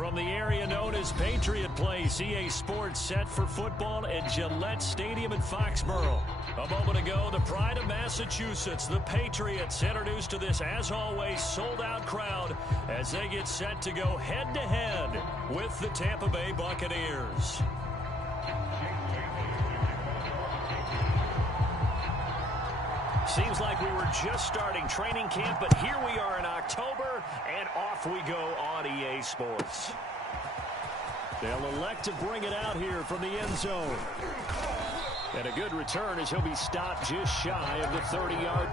From the area known as Patriot Place, EA Sports set for football at Gillette Stadium in Foxborough. A moment ago, the pride of Massachusetts, the Patriots, introduced to this, as always, sold-out crowd as they get set to go head-to-head with the Tampa Bay Buccaneers. Seems like we were just starting training camp, but here we are in October, and off we go on EA Sports. They'll elect to bring it out here from the end zone. And a good return as he'll be stopped just shy of the 30-yard.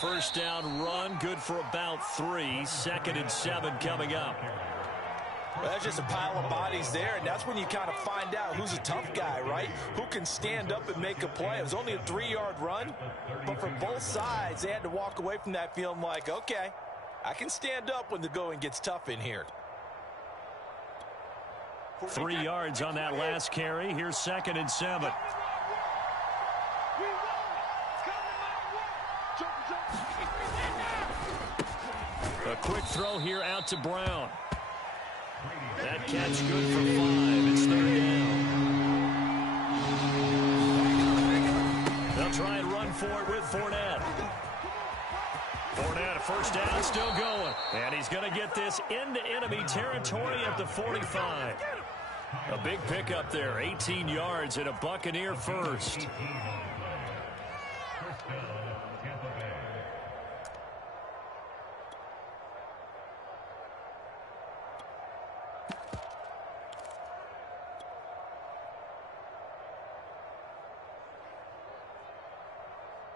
First down run, good for about 3. 2nd and 7 coming up. Well, that's just a pile of bodies there, and that's when you kind of find out who's a tough guy, right? Who can stand up and make a play. It was only a 3-yard run, but for both sides, they had to walk away from that feeling like, okay, I can stand up when the going gets tough in here. 3 yards on that last carry. Here's 2nd and 7. A quick throw here out to Brown. That catch good for 5. It's 3rd down. They'll try and run for it with Fournette. Fournette, a first down, still going. And he's going to get this into enemy territory at the 45. A big pickup there, 18 yards and a Buccaneer first.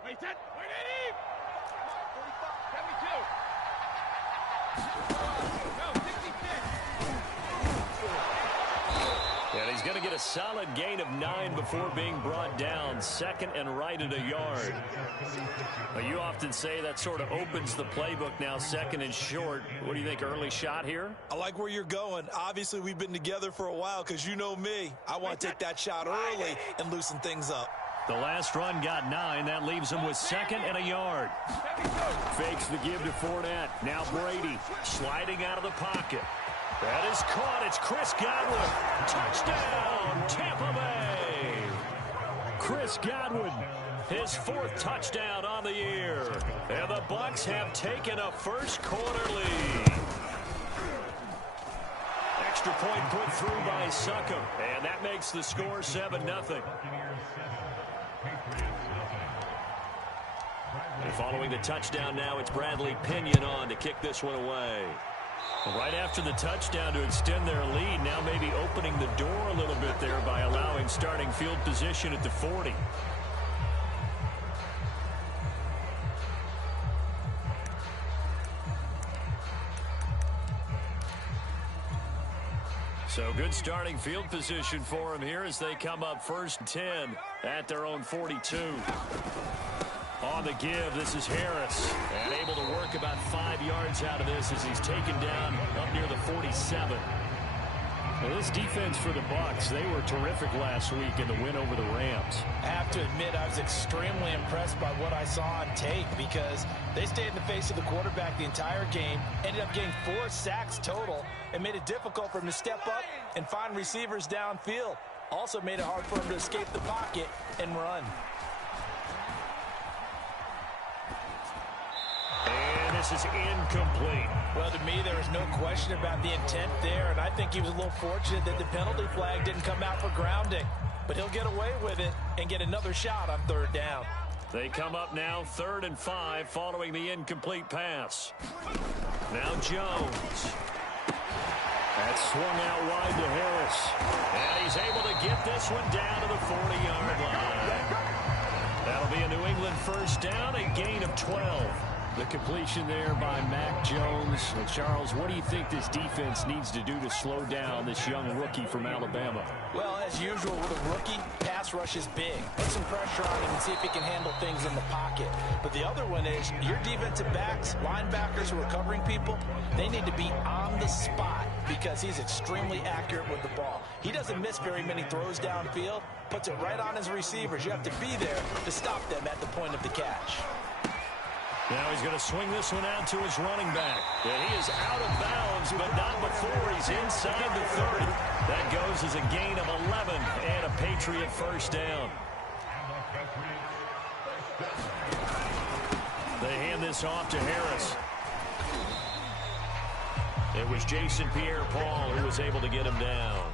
Wait, 10, 180! 72! No, 66! And he's going to get a solid gain of 9 before being brought down. 2nd and right at a yard. Well, you often say that sort of opens the playbook now, 2nd and short. What do you think, early shot here? I like where you're going. Obviously, we've been together for a while because you know me. I want to take that shot early and loosen things up. The last run got 9. That leaves him with 2nd and a yard. Fakes the give to Fournette. Now Brady sliding out of the pocket. That is caught. It's Chris Godwin. Touchdown, Tampa Bay. Chris Godwin, his 4th touchdown on the year. And the Bucks have taken a first quarter lead. Extra point put through by Succop. And that makes the score 7-0. And following the touchdown now, it's Bradley Pinion on to kick this one away. Right after the touchdown to extend their lead, now maybe opening the door a little bit there by allowing starting field position at the 40. So good starting field position for them here as they come up 1st and 10 at their own 42. On the give, this is Harris, and able to work about 5 yards out of this as he's taken down up near the 47. Well, this defense for the Bucks, they were terrific last week in the win over the Rams. I have to admit, I was extremely impressed by what I saw on tape because they stayed in the face of the quarterback the entire game, ended up getting 4 sacks total, and made it difficult for him to step up and find receivers downfield. Also made it hard for him to escape the pocket and run. And this is incomplete. Well, to me, there was no question about the intent there, and I think he was a little fortunate that the penalty flag didn't come out for grounding. But he'll get away with it and get another shot on 3rd down. They come up now 3rd and 5 following the incomplete pass. Now Jones. That's swung out wide to Harris. And he's able to get this one down to the 40-yard line. That'll be a New England first down, a gain of 12. The completion there by Mac Jones. And Charles, what do you think this defense needs to do to slow down this young rookie from Alabama? Well, as usual with a rookie, pass rush is big. Put some pressure on him and see if he can handle things in the pocket. But the other one is your defensive backs, linebackers who are covering people, they need to be on the spot because he's extremely accurate with the ball. He doesn't miss very many throws downfield, puts it right on his receivers. You have to be there to stop them at the point of the catch. Now he's going to swing this one out to his running back. And he is out of bounds, but not before he's inside the 30. That goes as a gain of 11 and a Patriot first down. They hand this off to Harris. It was Jason Pierre-Paul who was able to get him down.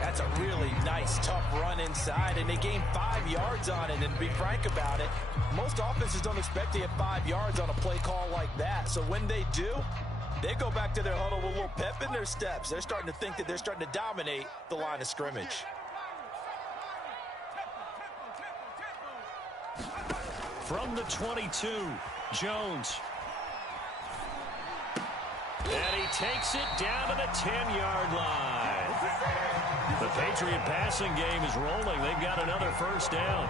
That's a really nice, tough run inside, and they gained 5 yards on it. And to be frank about it, most offenses don't expect to get 5 yards on a play call like that. So when they do, they go back to their huddle with a little pep in their steps. They're starting to think that they're starting to dominate the line of scrimmage. From the 22, Jones. And he takes it down to the 10-yard line. The Patriot passing game is rolling. They've got another first down.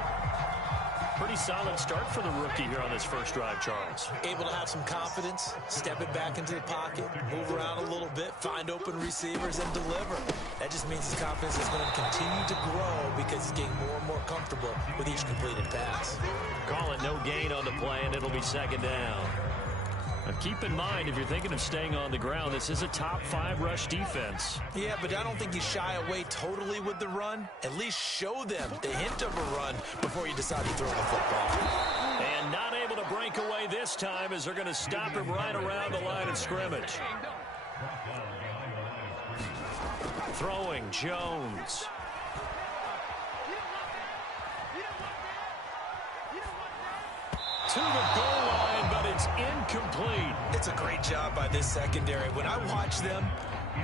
Pretty solid start for the rookie here on this first drive, Charles. Able to have some confidence, step it back into the pocket, move around a little bit, find open receivers, and deliver. That just means his confidence is going to continue to grow because he's getting more and more comfortable with each completed pass. Call it no gain on the play, and it'll be 2nd down. Now keep in mind, if you're thinking of staying on the ground, this is a top 5 rush defense. Yeah, but I don't think you shy away totally with the run. At least show them the hint of a run before you decide to throw the football. And not able to break away this time as they're going to stop him right around the line of scrimmage. Throwing Jones. To the goal line, but it's incomplete. It's a great job by this secondary. When I watch them,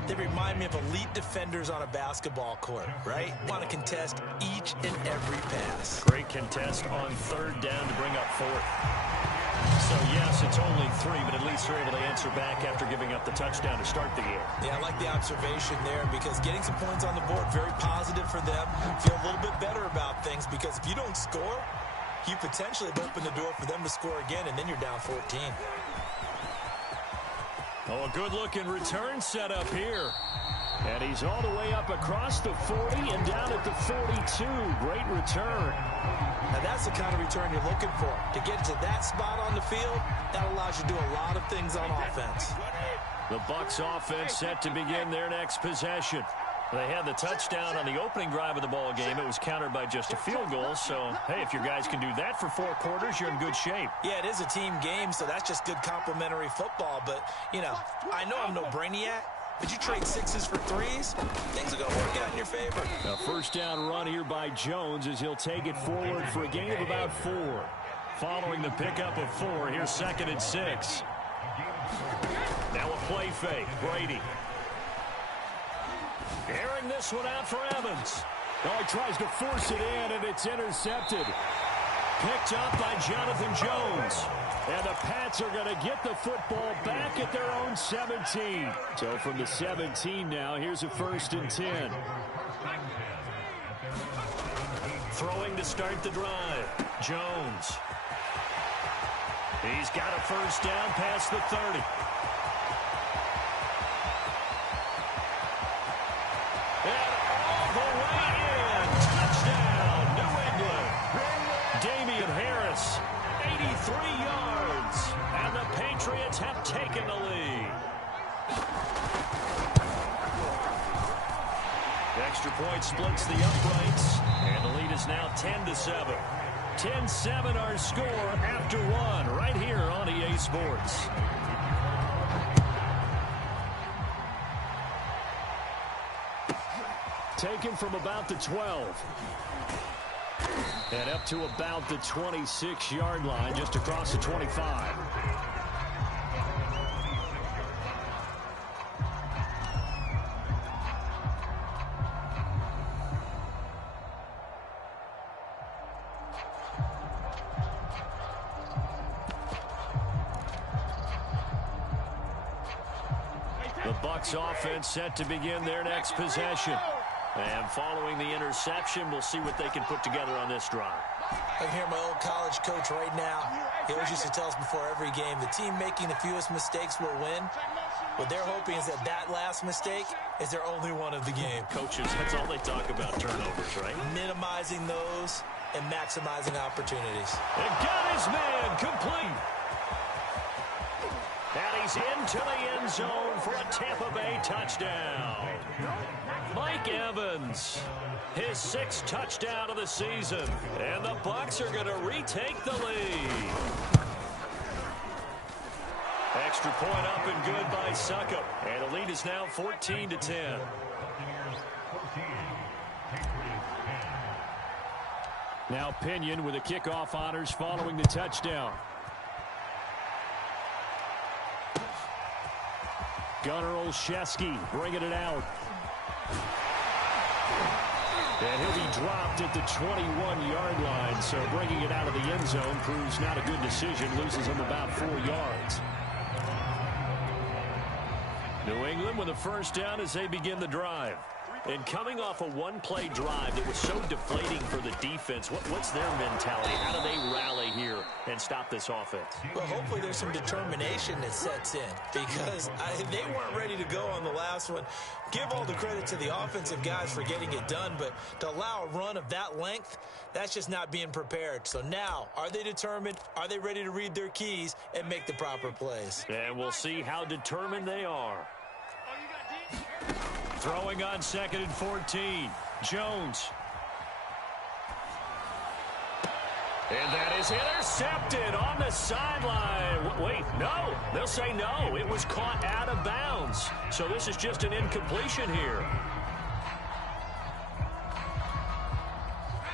they remind me of elite defenders on a basketball court, right? Want to contest each and every pass. Great contest on 3rd down to bring up 4th. So, yes, it's only 3, but at least they're able to answer back after giving up the touchdown to start the game. Yeah, I like the observation there because getting some points on the board, very positive for them. Feel a little bit better about things because if you don't score, you potentially have opened the door for them to score again, and then you're down 14. Oh, a good-looking return set up here. And he's all the way up across the 40 and down at the 42. Great return. Now that's the kind of return you're looking for. To get to that spot on the field, that allows you to do a lot of things on offense. The Bucks offense set to begin their next possession. They had the touchdown on the opening drive of the ball game. It was countered by just a field goal. So, hey, if your guys can do that for 4 quarters, you're in good shape. Yeah, it is a team game, so that's just good complementary football. But, you know, I know I'm no brainiac, but you trade 6s for 3s, things are going to work out in your favor. A first down run here by Jones as he'll take it forward for a gain of about 4. Following the pickup of 4, here's 2nd and 6. Now a play fake. Brady. Airing this one out for Evans. Oh, he tries to force it in, and it's intercepted. Picked up by Jonathan Jones. And the Pats are going to get the football back at their own 17. So from the 17 now, here's a 1st and 10. Throwing to start the drive. Jones. He's got a first down past the 30. And all the way in. Touchdown, New England. Damian Harris, 83 yards. And the Patriots have taken the lead. Extra point splits the uprights. And the lead is now 10-7. 10-7 our score after 1 right here on EA Sports. Taken from about the 12. And up to about the 26-yard line, just across the 25. The Bucks offense set to begin their next possession. And following the interception, we'll see what they can put together on this drive. I can hear my old college coach right now. He always used to tell us before every game, the team making the fewest mistakes will win. What they're hoping is that that last mistake is their only one of the game. Coaches, that's all they talk about, turnovers, right? Minimizing those and maximizing opportunities. And got his man complete. And he's into the end zone for a Tampa Bay touchdown. Mike Evans, his 6th touchdown of the season. And the Bucks are going to retake the lead. Extra point up and good by Suckup. And the lead is now 14-10. Now Pinion with the kickoff honors following the touchdown. Gunnar Olszewski bringing it out. And he'll be dropped at the 21-yard line. So bringing it out of the end zone proves not a good decision. Loses him about 4 yards. New England with a first down as they begin the drive. And coming off a one-play drive that was so deflating for the defense, what's their mentality? How do they rally here and stop this offense? Well, hopefully there's some determination that sets in because they weren't ready to go on the last one. Give all the credit to the offensive guys for getting it done, but to allow a run of that length, that's just not being prepared. So now, are they determined? Are they ready to read their keys and make the proper plays? And we'll see how determined they are. Throwing on 2nd and 14. Jones. And that is intercepted on the sideline. Wait, no. They'll say no. It was caught out of bounds. So this is just an incompletion here.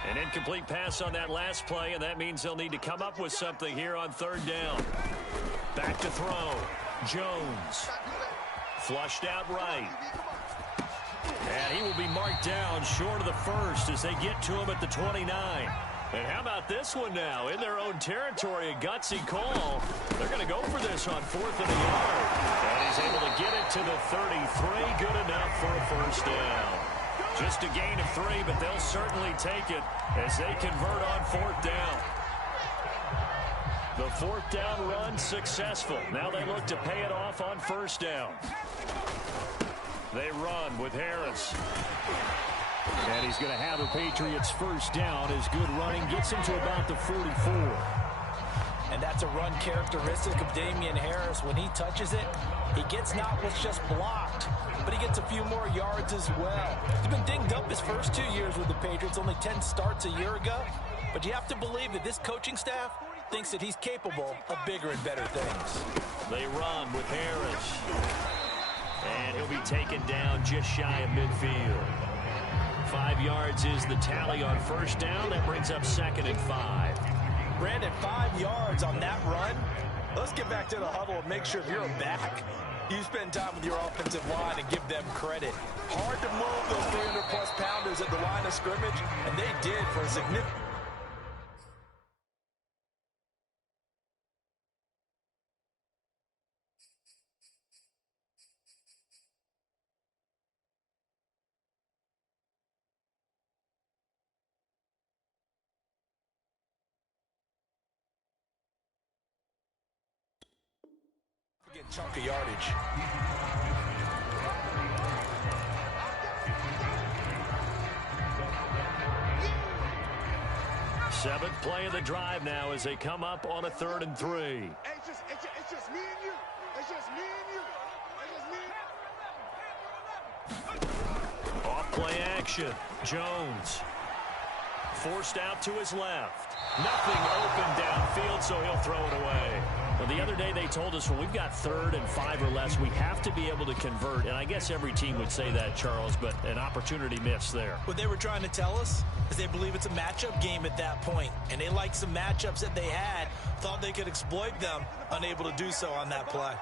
An incomplete pass on that last play, and that means they'll need to come up with something here on 3rd down. Back to throw. Jones. Flushed out right. And he will be marked down short of the first as they get to him at the 29. And how about this one now? In their own territory, a gutsy call. They're going to go for this on 4th and a yard. And he's able to get it to the 33. Good enough for a first down. Just a gain of 3, but they'll certainly take it as they convert on 4th down. The 4th down run successful. Now they look to pay it off on 1st down. They run with Harris. And he's going to have the Patriots first down. His good running gets him to about the 44. And that's a run characteristic of Damian Harris. When he touches it, he gets not what's just blocked, but he gets a few more yards as well. He's been dinged up his first 2 years with the Patriots, only 10 starts a year ago. But you have to believe that this coaching staff thinks that he's capable of bigger and better things. They run with Harris. And he'll be taken down just shy of midfield. 5 yards is the tally on first down. That brings up 2nd and 5. Brandon, 5 yards on that run. Let's get back to the huddle and make sure if you're a back, you spend time with your offensive line and give them credit. Hard to move those 300-plus pounders at the line of scrimmage, and they did for a significant... chunk of yardage. Seventh play of the drive now as they come up on a 3rd and 3. It's just me and you. It's just me and you. Off play action. Jones. Forced out to his left. Nothing open downfield, so he'll throw it away. Well, the other day they told us when we've got 3rd and 5 or less, we have to be able to convert. And I guess every team would say that, Charles, but an opportunity missed there. What they were trying to tell us is they believe it's a matchup game at that point. And they liked some matchups that they had, thought they could exploit them, unable to do so on that play.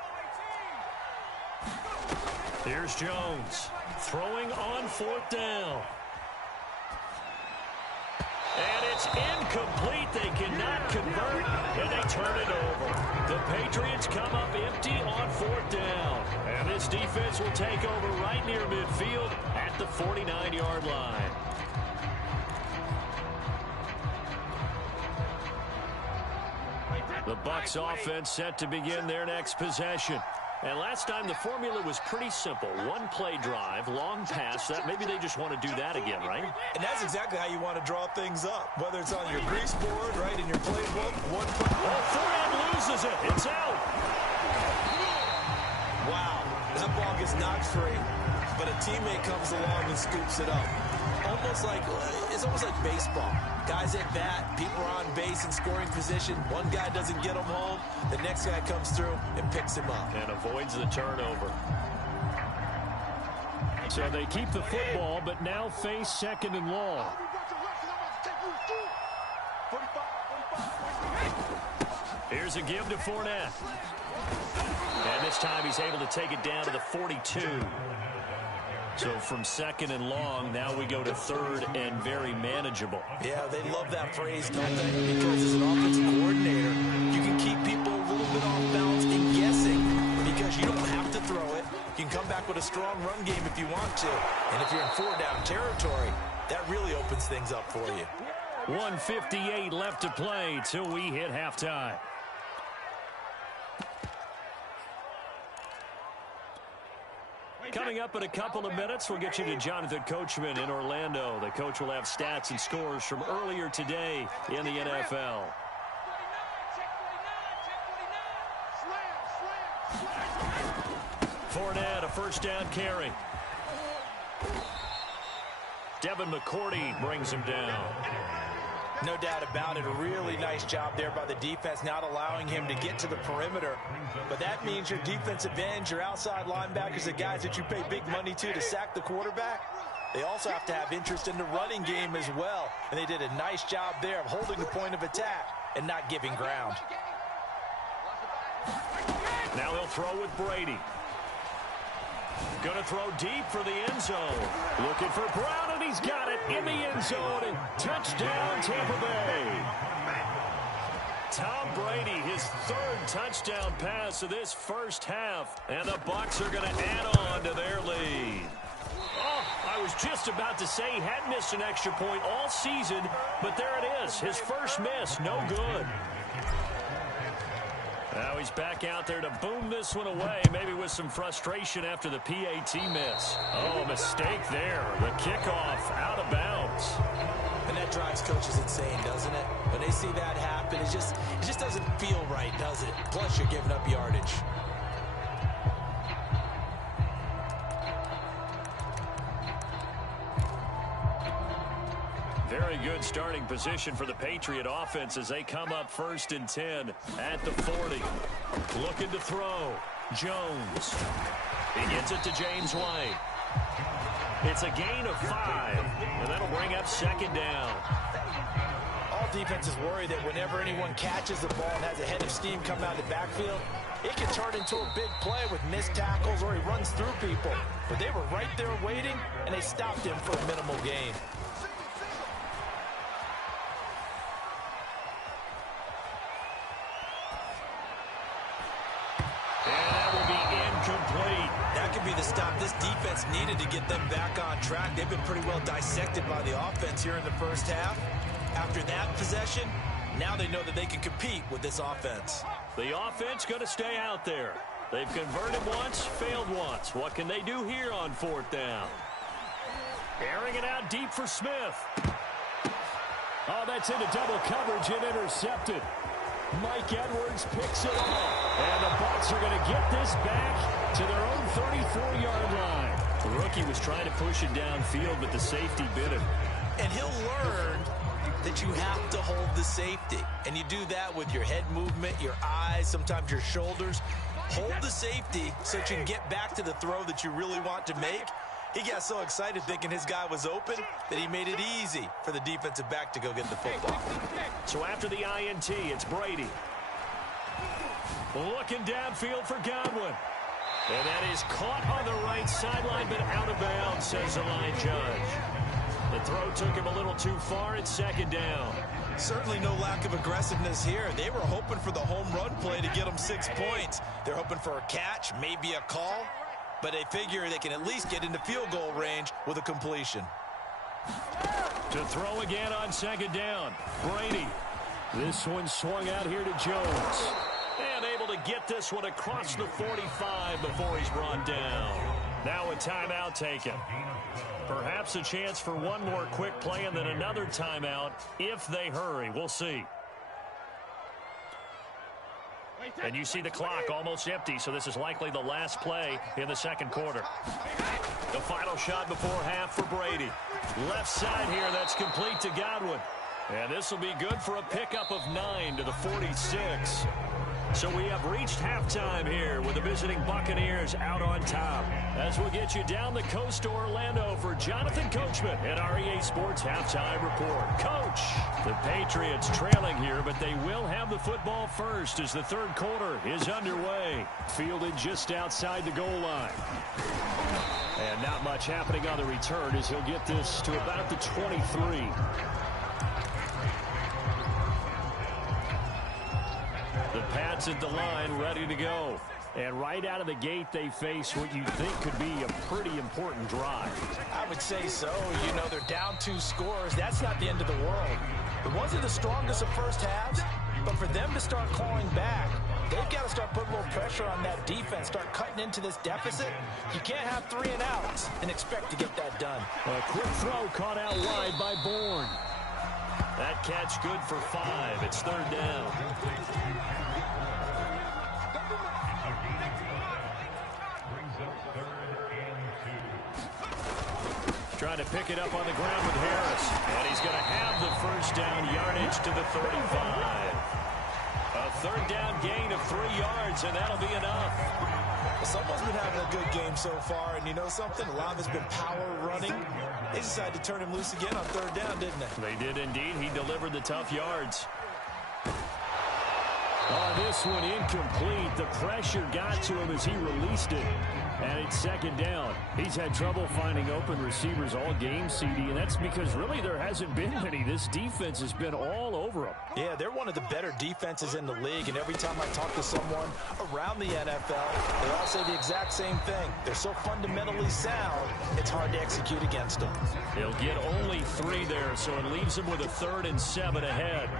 Here's Jones throwing on 4th down. And it's incomplete. They cannot convert, and they turn it over. The Patriots come up empty on 4th down. And this defense will take over right near midfield at the 49-yard line. The Bucks offense set to begin their next possession. And last time the formula was pretty simple. 1-play drive, long pass. That maybe they just want to do that again, right? And that's exactly how you want to draw things up. Whether it's on your grease board, right, in your playbook, 1 play. Oh, Fournette loses it. It's out. Wow, that ball gets knocked free, but a teammate comes along and scoops it up. It's almost like baseball. Guys at bat, people are on base in scoring position. One guy doesn't get him home. The next guy comes through and picks him up. And avoids the turnover. So they keep the football, but now face 2nd and long. Here's a give to Fournette. And this time he's able to take it down to the 42. So from 2nd and long, now we go to 3rd and very manageable. Yeah, they love that phrase, don't they? Because as an offensive coordinator, you can keep people a little bit off balance and guessing because you don't have to throw it. You can come back with a strong run game if you want to. And if you're in 4-down territory, that really opens things up for you. 1:58 left to play till we hit halftime. Coming up in a couple of minutes, we'll get you to Jonathan Coachman in Orlando. The coach will have stats and scores from earlier today in the NFL. Fournette, a 1st down carry. Devin McCourty brings him down. No doubt about it. A really nice job there by the defense, not allowing him to get to the perimeter. But that means your defensive ends, your outside linebackers, the guys that you pay big money to sack the quarterback, they also have to have interest in the running game as well. And they did a nice job there of holding the point of attack and not giving ground. Now he'll throw with Brady. Going to throw deep for the end zone. Looking for Brown, and he's got it in the end zone. And touchdown, Tampa Bay. Tom Brady, his 3rd touchdown pass of this first half. And the Bucks are going to add on to their lead. Oh, I was just about to say he hadn't missed an extra point all season, but there it is. His first miss, no good. Now he's back out there to boom this one away, maybe with some frustration after the PAT miss. Oh, mistake there. The kickoff out of bounds. And that drives coaches insane, doesn't it? When they see that happen, it just doesn't feel right, does it? Plus, you're giving up yardage. Very good starting position for the Patriot offense as they come up 1st and 10 at the 40. Looking to throw. Jones. He gets it to James White. It's a gain of 5, and that'll bring up 2nd down. All defenses worry that whenever anyone catches the ball and has a head of steam coming out of the backfield, it can turn into a big play with missed tackles or he runs through people. But they were right there waiting, and they stopped him for a minimal gain. That could be the stop this defense needed to get them back on track. They've been pretty well dissected by the offense here in the first half. After that possession, now they know that they can compete with this offense. The offense going to stay out there. They've converted once, failed once. What can they do here on 4th down? Airing it out deep for Smith. Oh, that's into double coverage and intercepted. Mike Edwards picks it off. And the Bucks are going to get this back to their own 34-yard line. The rookie was trying to push it downfield, but the safety bit him. And he'll learn that you have to hold the safety. And you do that with your head movement, your eyes, sometimes your shoulders. Hold the safety so that you can get back to the throw that you really want to make. He got so excited thinking his guy was open that he made it easy for the defensive back to go get the football. So after the INT, it's Brady. Looking downfield for Godwin. And that is caught on the right sideline, but out of bounds, says the line judge. The throw took him a little too far. It's 2nd down. Certainly no lack of aggressiveness here. They were hoping for the home run play to get them 6 points. They're hoping for a catch, maybe a call. But they figure they can at least get into field goal range with a completion. To throw again on 2nd down. Brady. This one swung out here to Jones. And able to get this one across the 45 before he's brought down. Now a timeout taken. Perhaps a chance for one more quick play and then another timeout if they hurry. We'll see. And you see the clock almost empty, so this is likely the last play in the 2nd quarter. The final shot before half for Brady. Left side here, that's complete to Godwin. And this will be good for a pickup of 9 to the 46. So we have reached halftime here with the visiting Buccaneers out on top. As we'll get you down the coast to Orlando for Jonathan Coachman at our EA Sports Halftime Report. Coach, the Patriots trailing here, but they will have the football first as the 3rd quarter is underway. Fielded just outside the goal line. And not much happening on the return as he'll get this to about the 23. The Pats at the line, ready to go. And right out of the gate, they face what you think could be a pretty important drive. I would say so. You know, they're down 2 scores. That's not the end of the world. It wasn't the strongest of first halves, but for them to start clawing back, they've got to start putting a little pressure on that defense, start cutting into this deficit. You can't have 3 and outs and expect to get that done. A quick throw caught out wide by Bourne. That catch good for 5. It's 3rd down. Trying to pick it up on the ground with Harris. And he's going to have the 1st down yardage to the 35. A 3rd down gain of 3 yards, and that'll be enough. Well, someone's been having a good game so far, and you know something? A lot of it's been power running. They decided to turn him loose again on 3rd down, didn't they? They did indeed. He delivered the tough yards. Oh, this one incomplete. The pressure got to him as he released it. And it's 2nd down. He's had trouble finding open receivers all game, CD, and that's because really there hasn't been many. This defense has been all over him. Yeah, they're one of the better defenses in the league, and every time I talk to someone around the NFL, they all say the exact same thing. They're so fundamentally sound, it's hard to execute against them. They'll get only 3 there, so it leaves them with a 3rd and 7 ahead.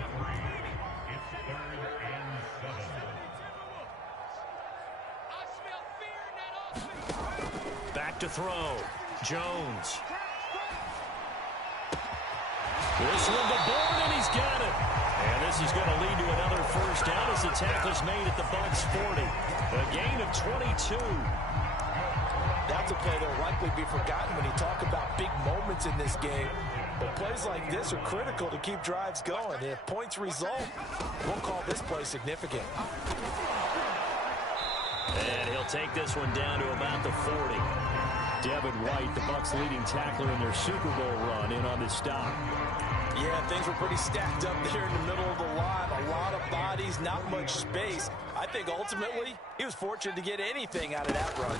back to throw. Jones. This one to board, and he's got it. And this is going to lead to another first down as the tackle's made at the Bucks 40. A gain of 22. That's a play that will likely be forgotten when you talk about big moments in this game. But plays like this are critical to keep drives going. If points result, we'll call this play significant. And he'll take this one down to about the 40. Devin White, the Bucks' leading tackler in their Super Bowl run, in on this stop. Yeah, things were pretty stacked up there in the middle of the line. A lot of bodies, not much space. I think ultimately he was fortunate to get anything out of that run.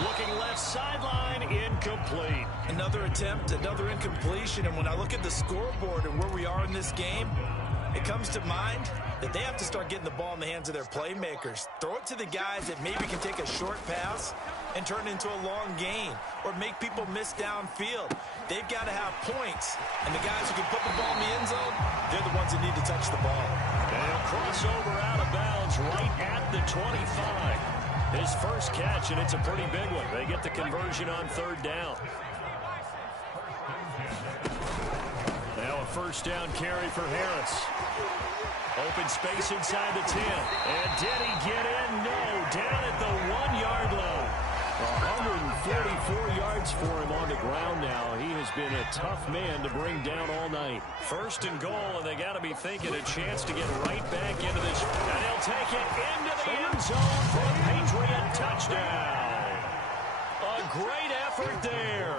Looking left sideline, incomplete. Another attempt, another incompletion. And when I look at the scoreboard and where we are in this game, it comes to mind that they have to start getting the ball in the hands of their playmakers. Throw it to the guys that maybe can take a short pass and turn it into a long gain or make people miss downfield. They've got to have points. And the guys who can put the ball in the end zone, they're the ones that need to touch the ball. And he'll cross over out of bounds right at the 25. His first catch, and it's a pretty big one. They get the conversion on third down. Now a first down carry for Harris. Open space inside the 10. And did he get in? No. Down at the 1-yard line. 144 yards for him on the ground now. He has been a tough man to bring down all night. First and goal, and they got to be thinking a chance to get right back into this. And he'll take it into the end zone for a Patriot touchdown. A great effort there.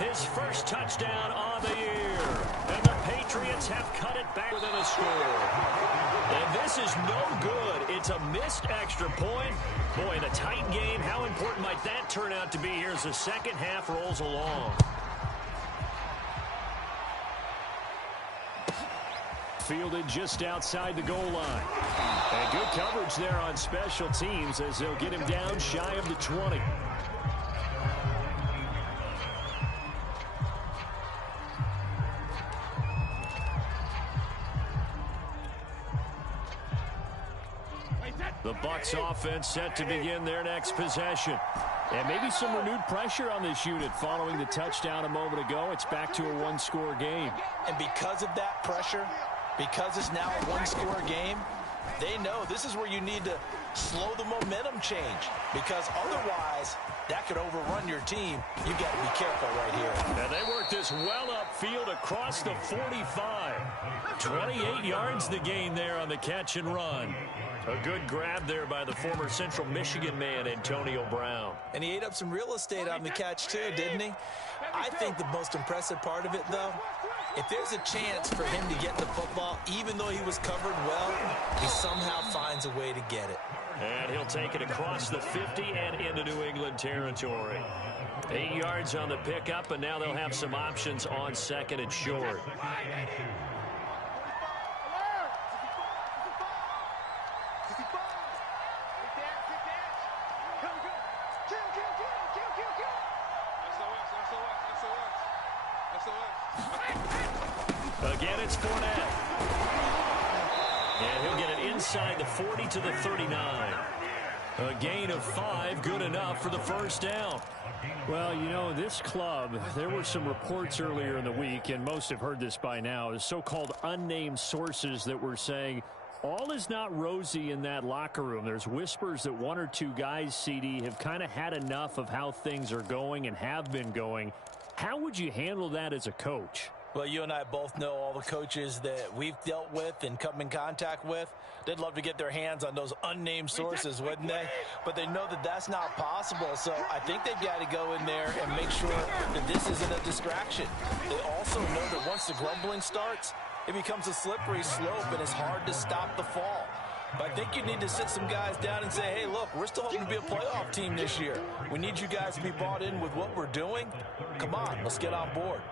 His first touchdown on the year. And the Patriots have cut it back within a score. And this is no good. It's a missed extra point. Boy, in a tight game, how important might that turn out to be here as the second half rolls along? Fielded just outside the goal line. And good coverage there on special teams as they'll get him down shy of the 20. The Bucks offense set to begin their next possession. And maybe some renewed pressure on this unit following the touchdown a moment ago. It's back to a one-score game. And because of that pressure, because it's now a one-score game, they know this is where you need to slow the momentum change. Because otherwise, that could overrun your team. You've got to be careful right here. And they work this well upfield across the 45. 28 yards the gain there on the catch and run. A good grab there by the former Central Michigan man, Antonio Brown. And he ate up some real estate on the catch, too, didn't he? I think the most impressive part of it, though, if there's a chance for him to get the football, even though he was covered well, he somehow finds a way to get it. And he'll take it across the 50 and into New England territory. 8 yards on the pickup, and now they'll have some options on second and short. Again, it's Fournette. And he'll get it inside the 40 to the 39. A gain of 5, good enough for the first down. Well, you know, this club, there were some reports earlier in the week, and most have heard this by now, so-called unnamed sources that were saying all is not rosy in that locker room. There's whispers that one or two guys, CD, have kind of had enough of how things are going and have been going. How would you handle that as a coach? Well, you and I both know all the coaches that we've dealt with and come in contact with. They'd love to get their hands on those unnamed sources, wouldn't they? But they know that that's not possible. So I think they've got to go in there and make sure that this isn't a distraction. They also know that once the grumbling starts, it becomes a slippery slope and it's hard to stop the fall. But I think you need to sit some guys down and say, hey, look, we're still hoping to be a playoff team this year. We need you guys to be bought in with what we're doing. Come on, let's get on board.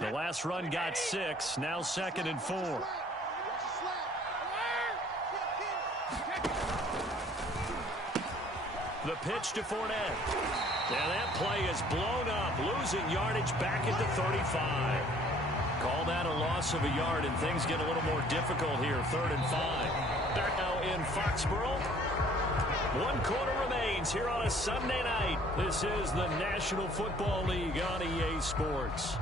The last run got 6, now 2nd and 4. The pitch to Fournette. And that play is blown up, losing yardage back at the 35. Call that a loss of a yard, and things get a little more difficult here, 3rd and 5. Back now in Foxborough. 1 quarter remains here on a Sunday night. This is the National Football League on EA Sports.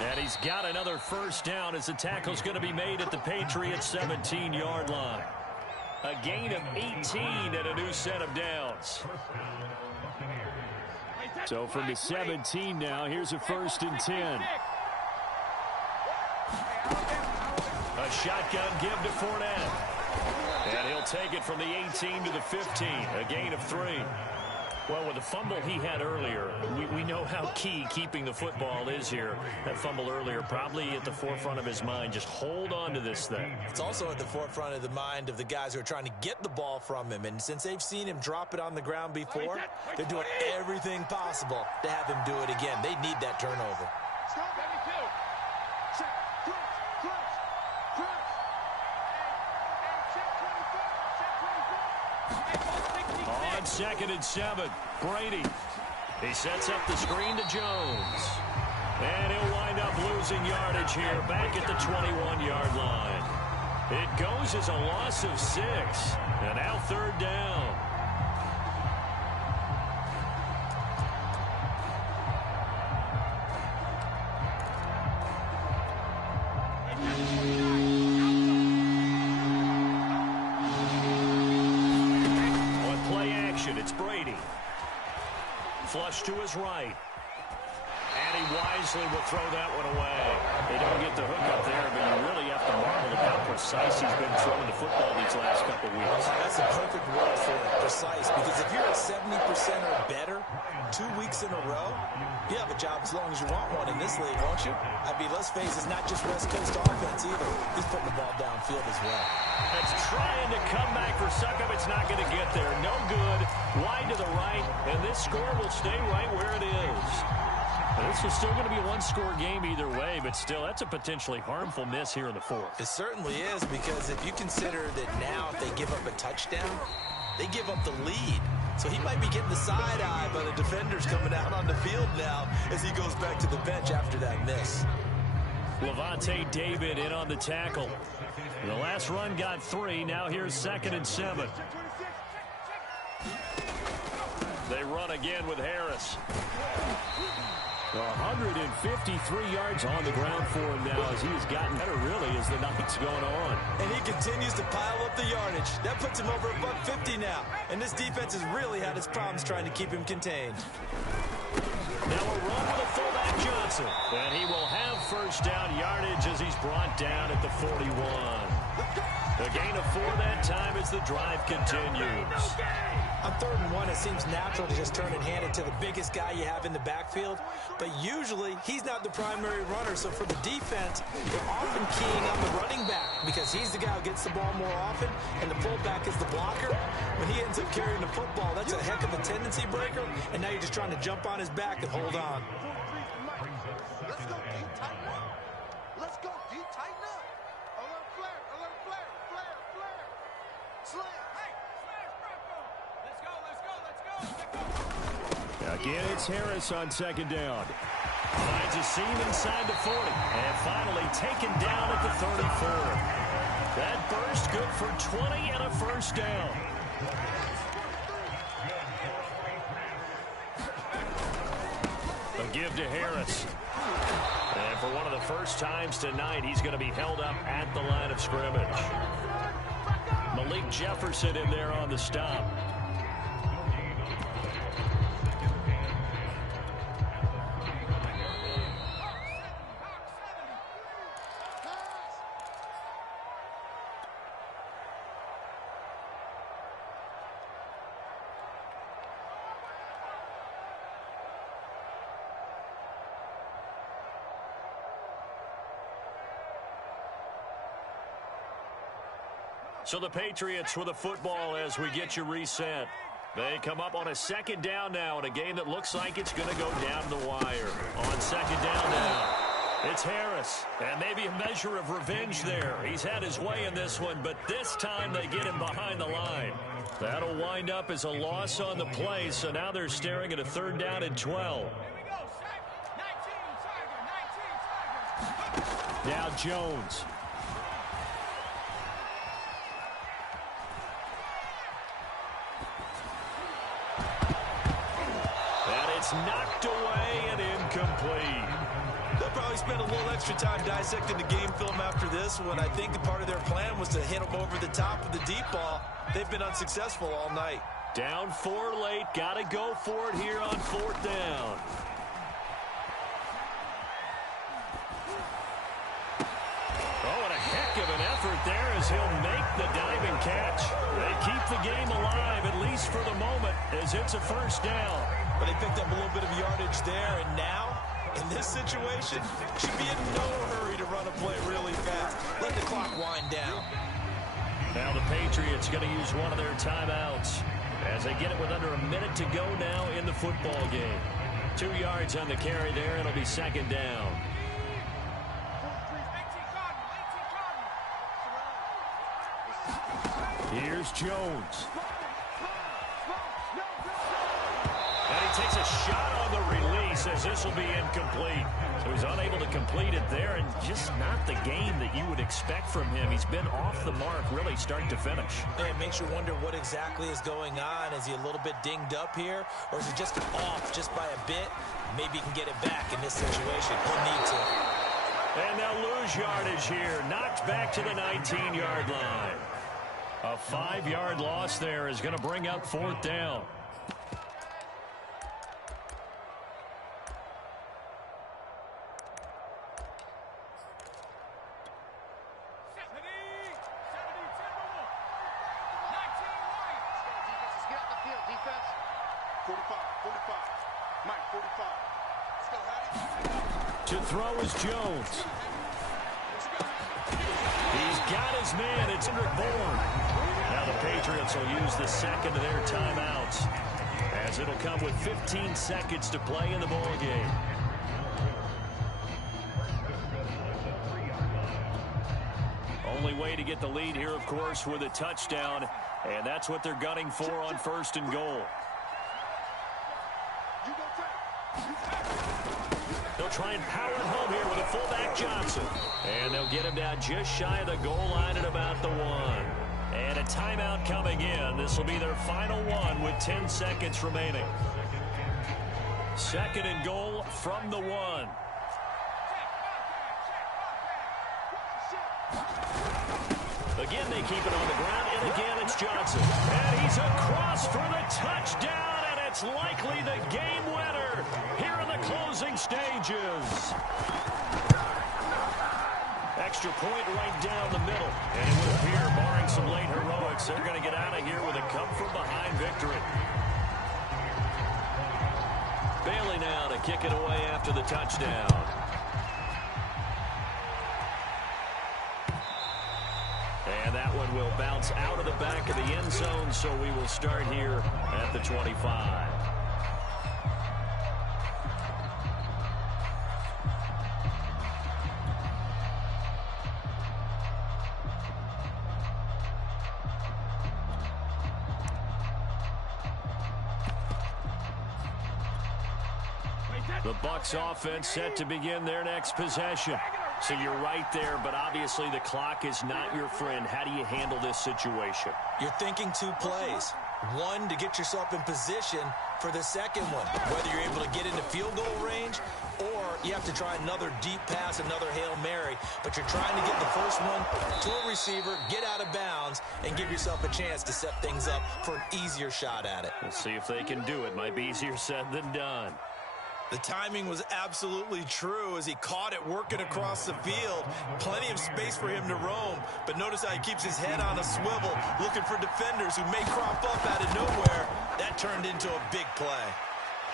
And he's got another first down as the tackle's going to be made at the Patriots' 17-yard line. A gain of 18 and a new set of downs. So from the 17 now, here's a 1st and 10. A shotgun give to Fournette. And he'll take it from the 18 to the 15. A gain of 3. Well, with the fumble he had earlier, we know how key keeping the football is here. That fumble earlier probably at the forefront of his mind. Just hold on to this thing. It's also at the forefront of the mind of the guys who are trying to get the ball from him. And since they've seen him drop it on the ground before, they're doing everything possible to have him do it again. They need that turnover. On 2nd and 7, Brady. He sets up the screen to Jones. And he'll wind up losing yardage here back at the 21-yard line. It goes as a loss of 6. And now 3rd down. It's Brady. Flush to his right. And he wisely will throw that one away. They don't get the hook up there, but you really have to marvel at how precise he's been throwing the football these last couple of weeks. That's a perfect word for it, precise, because if you're at 70% or better 2 weeks in a row, you have a job as long as you want one in this league, won't you? I mean, let's face it, it's not just West Coast offense either. He's putting the ball downfield as well. It's trying to come back for Succop. It's not going to get there. No good. Wide to the right, and this score will stay right where it is. This is still going to be a one-score game either way, but still, that's a potentially harmful miss here in the 4th. It certainly is, because if you consider that now if they give up a touchdown, they give up the lead. So he might be getting the side eye by the defenders coming out on the field now as he goes back to the bench after that miss. Levante David in on the tackle. The last run got 3. Now here's 2nd and 7. They run again with Harris. 153 yards on the ground for him now as he has gotten better, really, as the night's going on. And he continues to pile up the yardage. That puts him over $150 now. And this defense has really had its problems trying to keep him contained. Now a run with a fullback Johnson. And he will have first down yardage as he's brought down at the 41. A gain of 4 that time as the drive continues. On 3rd and 1, it seems natural to just turn and hand it to the biggest guy you have in the backfield. But usually, he's not the primary runner. So for the defense, they're often keying on the running back because he's the guy who gets the ball more often, and the fullback is the blocker. When he ends up carrying the football, that's a heck of a tendency breaker. And now you're just trying to jump on his back and hold on. Let's go deep, tighten up. Let's go deep, tighten up. Alert flare, alert flare, flare, flare. Slam. Again, it's Harris on 2nd down. Finds a seam inside the 40. And finally taken down at the 34. That burst good for 20 and a first down. A give to Harris. And for one of the first times tonight, he's going to be held up at the line of scrimmage. Malik Jefferson in there on the stop. So the Patriots with the football as we get you reset. They come up on a second down now in a game that looks like it's going to go down the wire. On second down now, it's Harris. And maybe a measure of revenge there. He's had his way in this one, but this time they get him behind the line. That'll wind up as a loss on the play, so now they're staring at a third down and 12. Now Jones. And it's knocked away and incomplete. They'll probably spend a little extra time dissecting the game film after this one. I think part of their plan was to hit them over the top of the deep ball. They've been unsuccessful all night. Down 4 late. Got to go for it here on fourth down. Oh, and a heck of an effort there as he'll make the diving catch. They keep the game alive, at least for the moment, as it's a first down. But they picked up a little bit of yardage there, and now, in this situation, should be in no hurry to run a play really fast. Let the clock wind down. Now the Patriots going to use one of their timeouts as they get it with under a minute to go now in the football game. 2 yards on the carry there, and it'll be second down. Here's Jones. And he takes a shot on the release as this will be incomplete. So he's unable to complete it there, and just not the game that you would expect from him. He's been off the mark really start to finish. And it makes you wonder what exactly is going on. Is he a little bit dinged up here, or is he just off just by a bit? Maybe he can get it back in this situation. He'll need to. And they'll lose yardage here. Knocked back to the 19-yard line. A 5-yard loss there is going to bring up fourth down. To throw is Jones. He's got his man. It's Hendrick Bourne. Now the Patriots will use the second of their timeouts as it'll come with 15 seconds to play in the ball game. Only way to get the lead here, of course, with a touchdown, and that's what they're gunning for on first and goal. They'll try and power it home here with a fullback Johnson. And they'll get him down just shy of the goal line at about the 1. And a timeout coming in. This will be their final one with 10 seconds remaining. Second and goal from the 1. Again, they keep it on the ground, and again, it's Johnson. And he's across for the touchdown, and it's likely the game winner here in the closing stages. Extra point right down the middle. And it would appear, barring some late heroics, they're going to get out of here with a come-from-behind victory. Bailey now to kick it away after the touchdown. And that one will bounce out of the back of the end zone, so we will start here at the 25. The Bucks offense set to begin their next possession. So you're right there, but obviously the clock is not your friend. How do you handle this situation? You're thinking 2 plays. One, to get yourself in position for the second one, whether you're able to get into field goal range or you have to try another deep pass, another Hail Mary, but you're trying to get the first one to a receiver, get out of bounds, and give yourself a chance to set things up for an easier shot at it. We'll see if they can do it. Might be easier said than done. The timing was absolutely true as he caught it working across the field. Plenty of space for him to roam, but notice how he keeps his head on a swivel, looking for defenders who may crop up out of nowhere. That turned into a big play.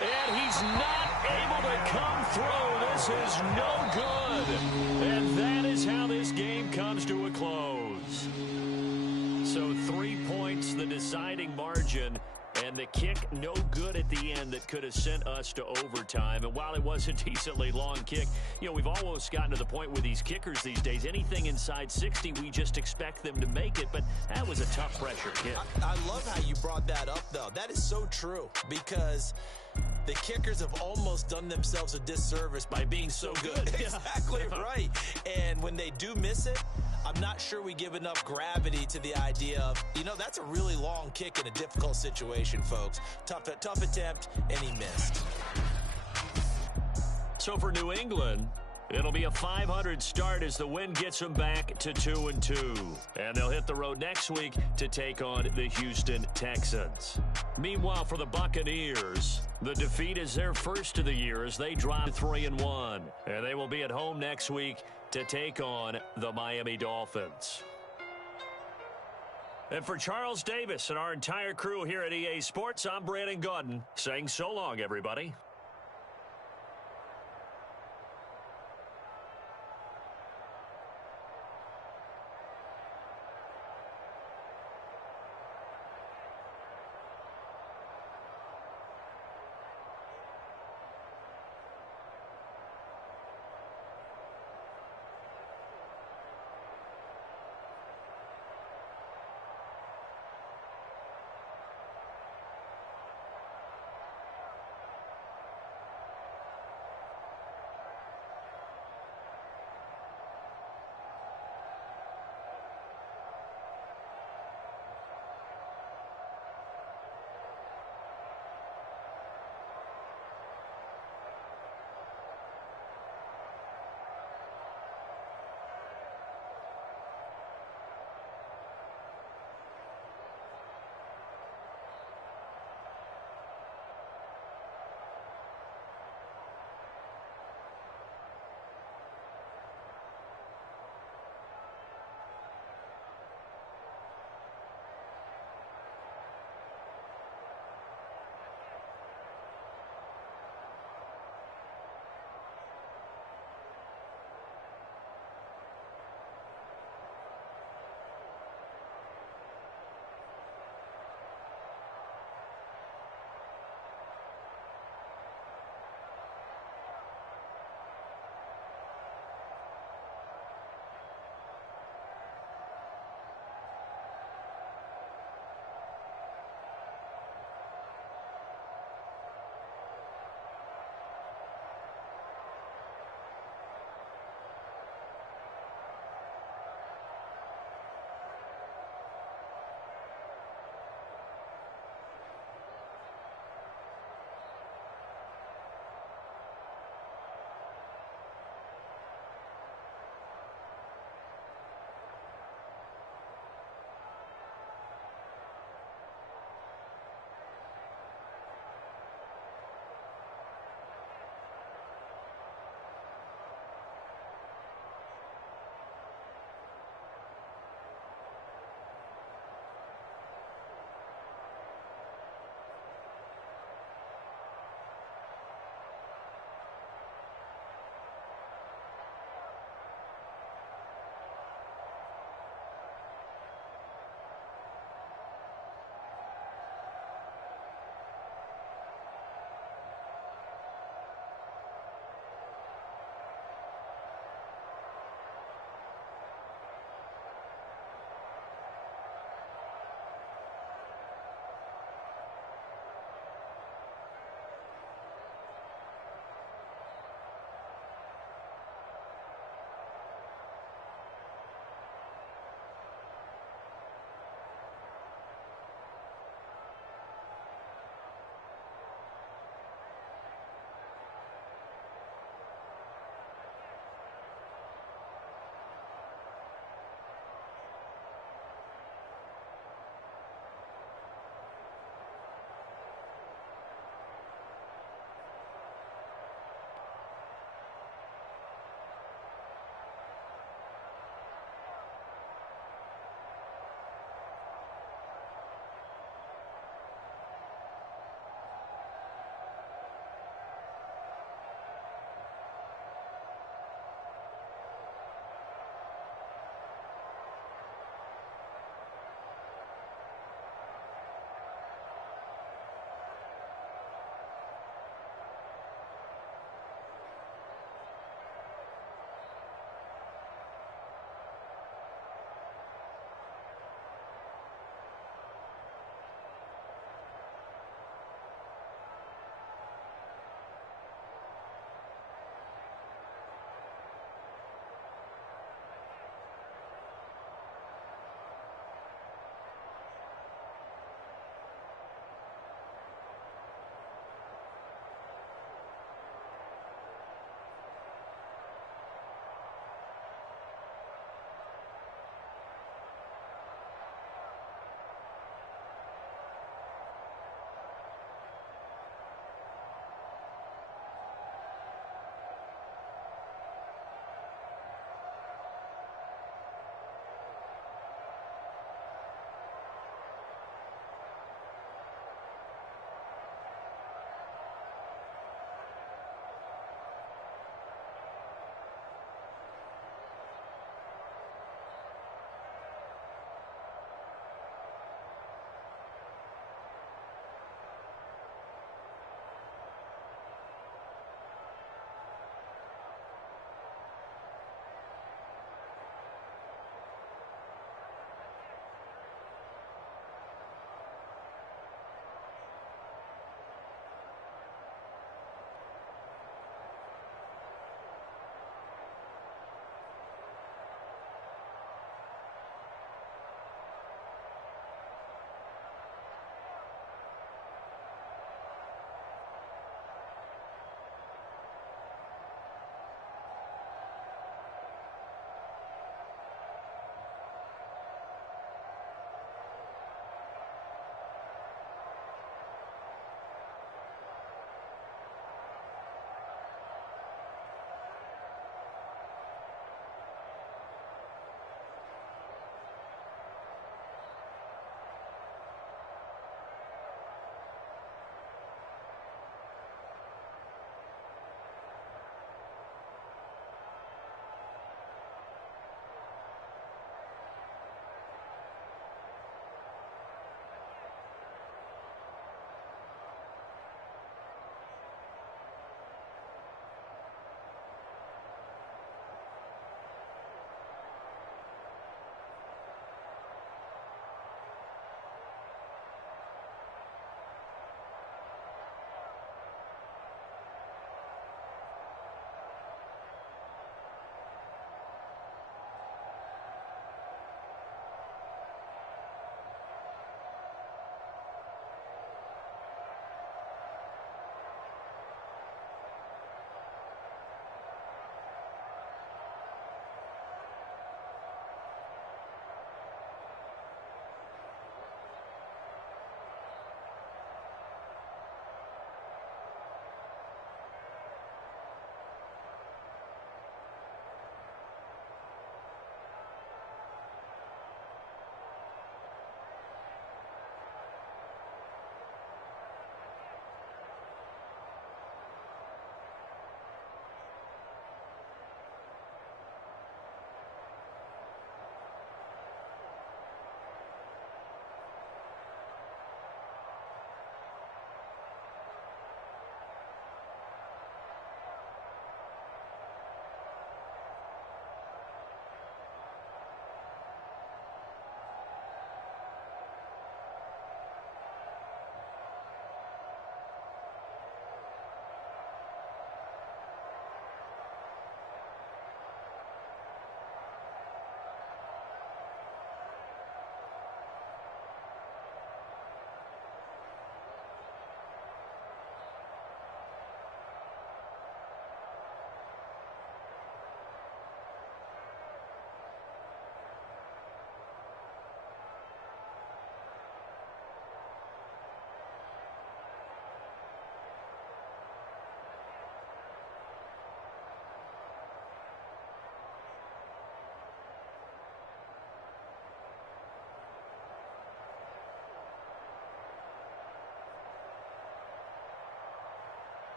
And he's not able to come through. This is no good. And that is how this game comes to a close. So 3 points, the deciding margin. And And the kick, no good at the end, that could have sent us to overtime. And while it was a decently long kick, we've almost gotten to the point with these kickers these days. Anything inside 60, we just expect them to make it. But that was a tough pressure kick. I love how you brought that up, though. That is so true, because the kickers have almost done themselves a disservice by being so good. Exactly right. And when they do miss it, I'm not sure we give enough gravity to the idea of, that's a really long kick in a difficult situation, folks. Tough attempt, and he missed. So for New England, it'll be a .500 start as the win gets them back to 2-2. And they'll hit the road next week to take on the Houston Texans. Meanwhile, for the Buccaneers, the defeat is their first of the year as they drop 3-1. And they will be at home next week to take on the Miami Dolphins. And for Charles Davis and our entire crew here at EA Sports, I'm Brandon Gaudin saying so long, everybody.